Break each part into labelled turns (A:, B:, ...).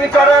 A: Nikara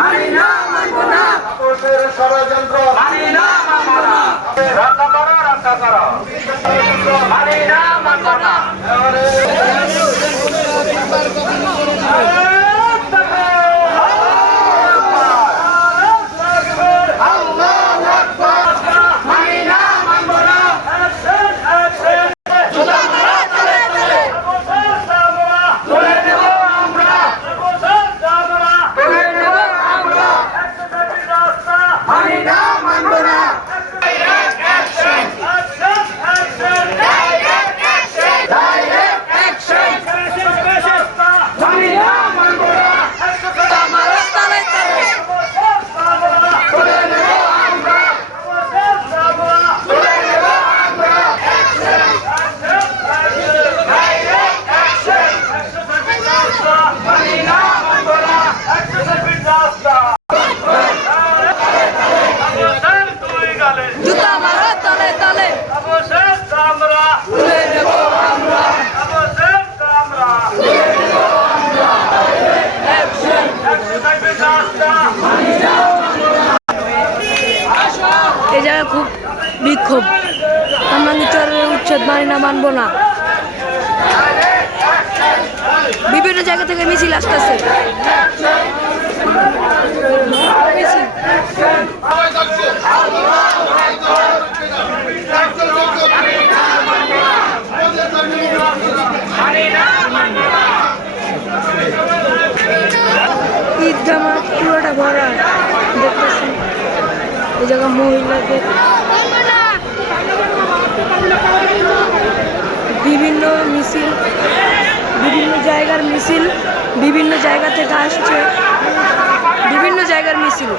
B: মানি না মানব না।
A: আপোষের ষড়যন্ত্র।
B: মানি না মানব না। রক্ষা করো রক্ষা করো। মানি না মানব না।
C: হ্যাঁ, খুব বিক্ষোভ। আমরা চরের মানে উচ্ছেদ মানি না, মানব না। বিভিন্ন জায়গা থেকে মিছিল আসতেছে। ঈদগাহ পুরোটা ভরা। এই জায়গা মহিলাদের বিভিন্ন মিছিল, বিভিন্ন জায়গার মিছিল, বিভিন্ন জায়গা থেকে আসছে, বিভিন্ন জায়গার মিছিল।